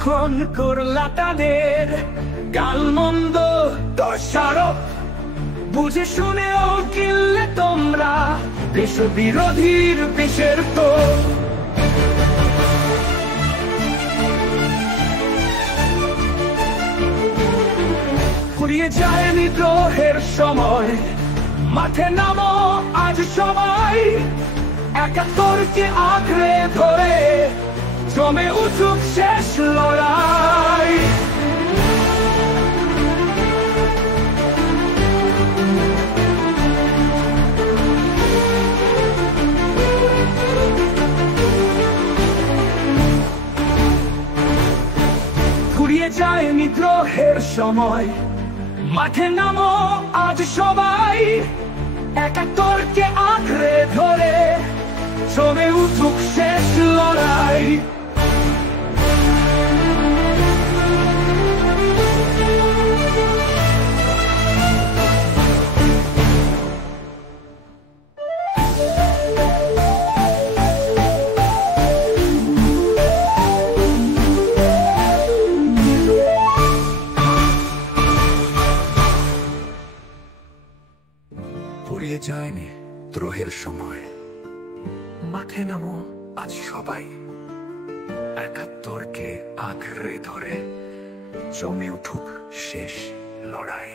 যখন করলা তাদের গালমন্দ দশারোপ, বুঝে শুনেও কিনলে তোমরা দেশ বিরোধীর বিষের তো। ফুরিয়ে যায় নিদ্রোহের সময়, মাঠে নামো আজ সবাই, একাত্তরকে আঁকড়ে ধরে জমে উঠুক শেষ লড়াই। ফুরিয়ে যায় নিদ্রোহের সময়, মাঠে নামো আজ সবাই, একাত্তরকে আঁকড়ে ধরে জমে উঠুক শেষ লড়াই। ফুরিয়ে যায়নি দ্রোহের সময়, মাঠে নামো আজ সবাই, একাত্তরকে আঁকড়ে ধরে জমে উঠুক শেষ লড়াই।